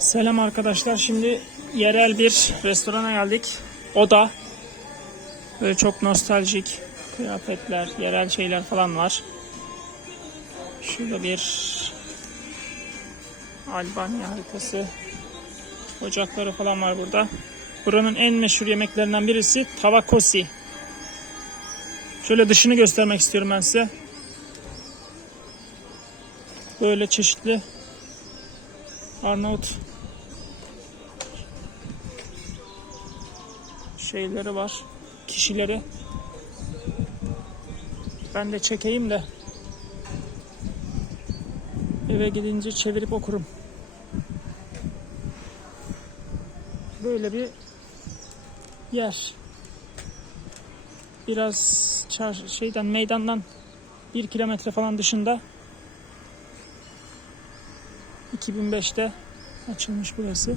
Selam arkadaşlar. Şimdi yerel bir restorana geldik. Oda. Böyle çok nostaljik kıyafetler, yerel şeyler falan var. Şurada bir Albanya haritası. Ocakları falan var burada. Buranın en meşhur yemeklerinden birisi tavakosi. Şöyle dışını göstermek istiyorum ben size. Böyle çeşitli Arnavut şeyleri var. Kişileri. Ben de çekeyim de eve gidince çevirip okurum. Böyle bir yer. Biraz çar şeyden meydandan bir kilometre falan dışında 2005'te açılmış burası.